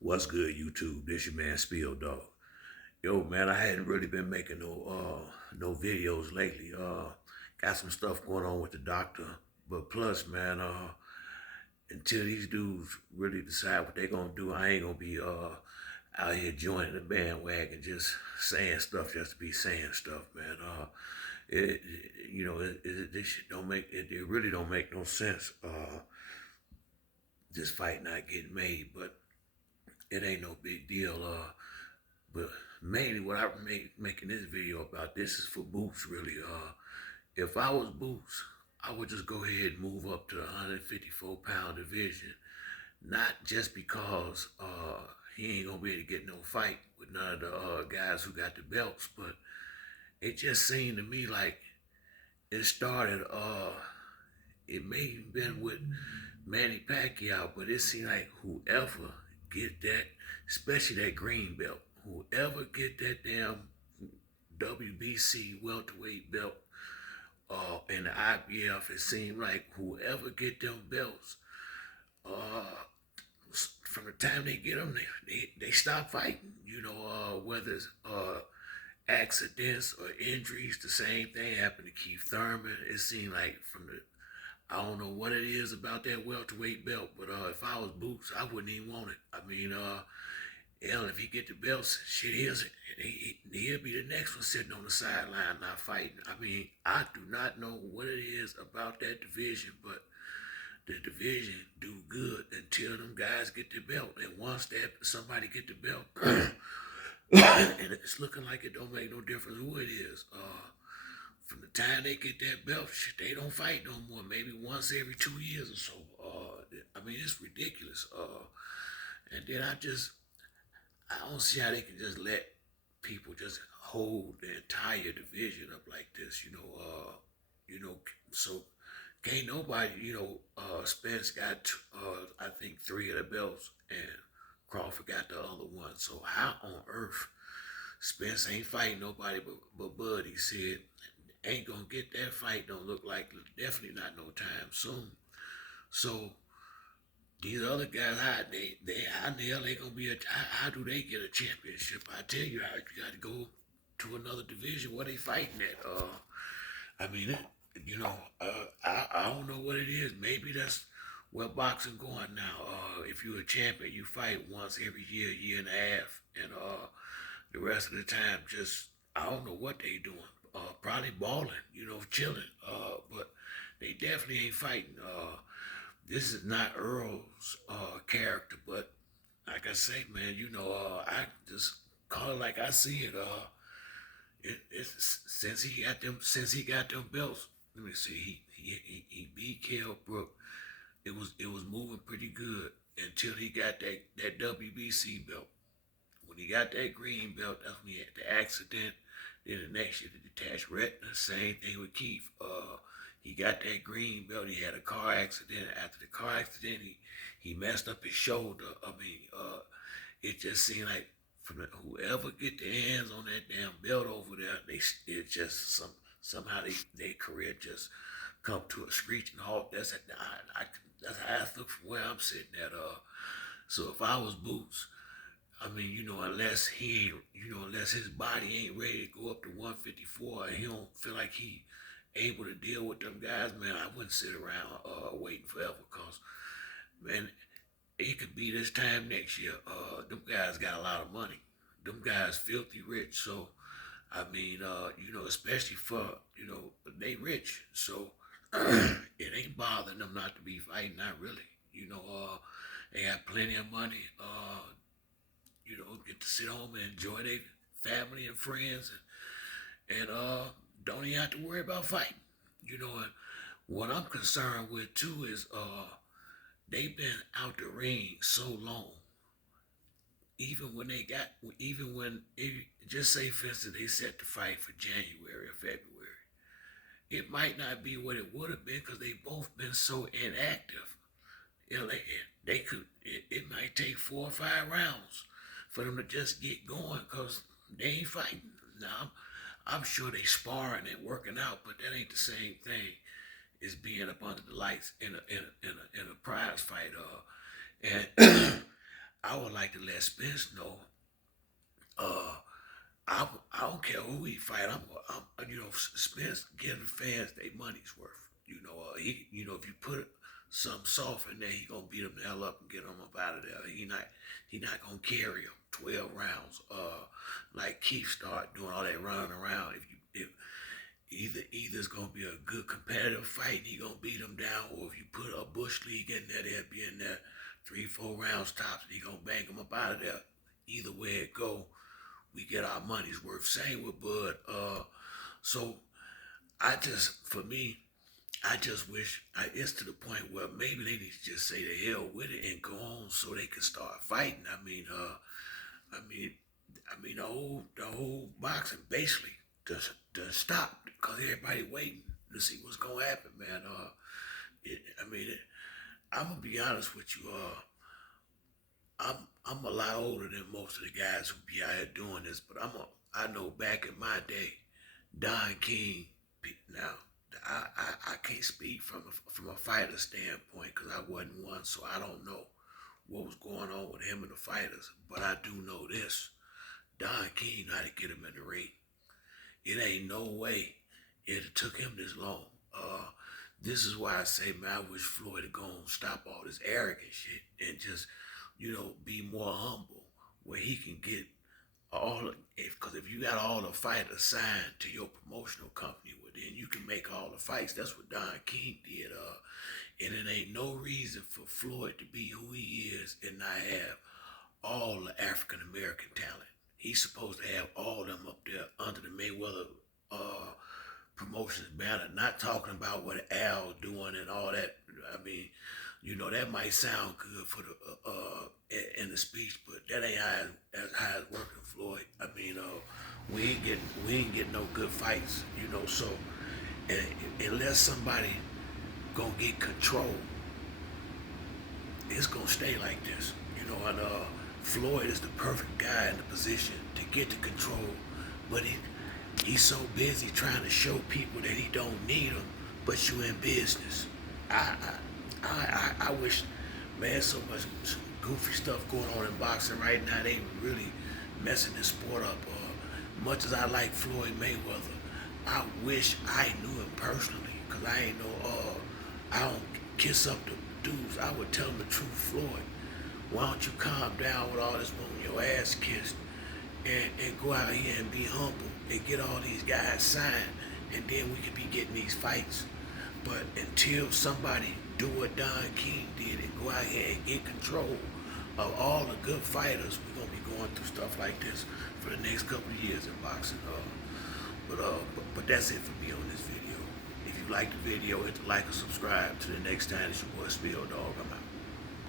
What's good, YouTube? This your man Spill Dog. Yo, man, I hadn't really been making no videos lately. Got some stuff going on with the doctor, but plus, man, until these dudes really decide what they gonna do, I ain't gonna be out here joining the bandwagon, just saying stuff just to be saying stuff, man. This shit don't make it really don't make no sense. This fight not getting made, but it ain't no big deal. But mainly what I'm making this video about, this is for Boots, really. If I was Boots, I would just go ahead and move up to the 154-pound division. Not just because he ain't gonna be able to get no fight with none of the guys who got the belts, but it just seemed to me like it started. It may have been with Manny Pacquiao, but it seemed like whoever get that, especially that green belt, whoever get that damn WBC welterweight belt in the IBF, it seemed like whoever get them belts, uh, from the time they get them, they stop fighting. Whether it's accidents or injuries, the same thing happened to Keith Thurman. It seemed like from the I don't know what it is about that welterweight belt, but if I was Boots, I wouldn't even want it. I mean, hell, if he get the belts, shit, he'll be the next one sitting on the sideline not fighting. I mean, I do not know what it is about that division, but the division do good until them guys get the belt. And once that somebody get the belt, and it's looking like it don't make no difference who it is. From the time they get that belt, shit, they don't fight no more. Maybe once every 2 years or so. I mean, it's ridiculous. And then I don't see how they can just let people just hold the entire division up like this. So can't nobody, Spence got, I think 3 of the belts, and Crawford got the other one. So how on earth Spence ain't fighting nobody but Bud? He said ain't gonna get that fight. Don't look like, definitely not no time soon. So these other guys, how the hell they gonna be how do they get a championship? I tell you, how you got to go to another division where they fighting at. I mean, I don't know what it is. Maybe that's where boxing going now. If you're a champion, you fight once every year and a half, and the rest of the time, just I don't know what they doing. Probably balling, chilling. But they definitely ain't fighting. This is not Earl's character, but like I say, man, I just call it like I see it. It's since he got them belts. Let me see. He beat Kell Brook. It was moving pretty good until he got that WBC belt. When he got that green belt, that's when he had the accident. Then the next year, the detached retina. Same thing with Keith. He got that green belt. He had a car accident. After the car accident, he messed up his shoulder. I mean, it just seemed like whoever get their hands on that damn belt over there, it just somehow their career just come to a screeching halt. That's how I look from where I'm sitting at. So if I was Boots, I mean, unless his body ain't ready to go up to 154, and he don't feel like he able to deal with them guys, man, I wouldn't sit around waiting forever, cause man, it could be this time next year. Them guys got a lot of money. Them guys filthy rich. So I mean, especially for they rich. So it ain't bothering them not to be fighting. Not really. They have plenty of money. Get to sit home and enjoy their family and friends, and don't even have to worry about fighting. And what I'm concerned with too is they've been out the ring so long. Even when just say for instance they set the fight for January or February, it might not be what it would have been because they both been so inactive. They could. It might take 4 or 5 rounds for them to just get going because they ain't fighting. Now, I'm sure they sparring and working out, but that ain't the same thing as being up under the lights in a prize fight. And I would like to let Spence know, uh, I don't care who he fight. Spence give the fans their money's worth. If you put some soft in there, he gonna beat him the hell up and get him up out of there. He not gonna carry him 12 rounds. Like Keith start doing all that running around. If either it's gonna be a good competitive fight, and he gonna beat him down, or if you put a Bush League in there, they'll be in there 3, 4 rounds tops, and he gonna bang him up out of there. Either way it go, we get our money's worth. Same with Bud. So for me, I just wish it's to the point where maybe they need to just say the hell with it and go on so they can start fighting. I mean, the whole boxing basically does stop because everybody waiting to see what's gonna happen, man. It, I mean, it, I'm gonna be honest with you. I'm a lot older than most of the guys who be out here doing this, but I know back in my day, Don King. Now I can't speak from a fighter standpoint because I wasn't one, so I don't know what was going on with him and the fighters. But I do know this: Don King know how to get him in the ring. It ain't no way it took him this long. This is why I say, man, I wish Floyd would go and stop all this arrogant shit and just, be more humble where he can get because if you got all the fighters signed to your promotional company, well, then you can make all the fights. That's what Don King did. And it ain't no reason for Floyd to be who he is and not have all the African American talent. He's supposed to have all them up there under the Mayweather promotions banner. Not talking about what Al doing and all that. I mean, that might sound good for in the speech, but that ain't how it's working, Floyd. I mean, we ain't getting no good fights, So, and, unless somebody gonna get control, it's gonna stay like this, And Floyd is the perfect guy in the position to get the control, but he's so busy trying to show people that he don't need them. But you in business. I wish, man, so much goofy stuff going on in boxing right now. They really messing this sport up. Much as I like Floyd Mayweather, I wish I knew him personally, cause I ain't no, I don't kiss up the dudes. I would tell him the truth, Floyd. Why don't you calm down with all this wanting your ass kissed and go out here and be humble and get all these guys signed, and then we could be getting these fights. But until somebody do what Don King did and go out here and get control of all the good fighters, we're gonna be going through stuff like this for the next couple of years in boxing. But that's it for me on this video. If you like the video, hit the like and subscribe. Till the next time, it's your boy Spill Dog. I'm out.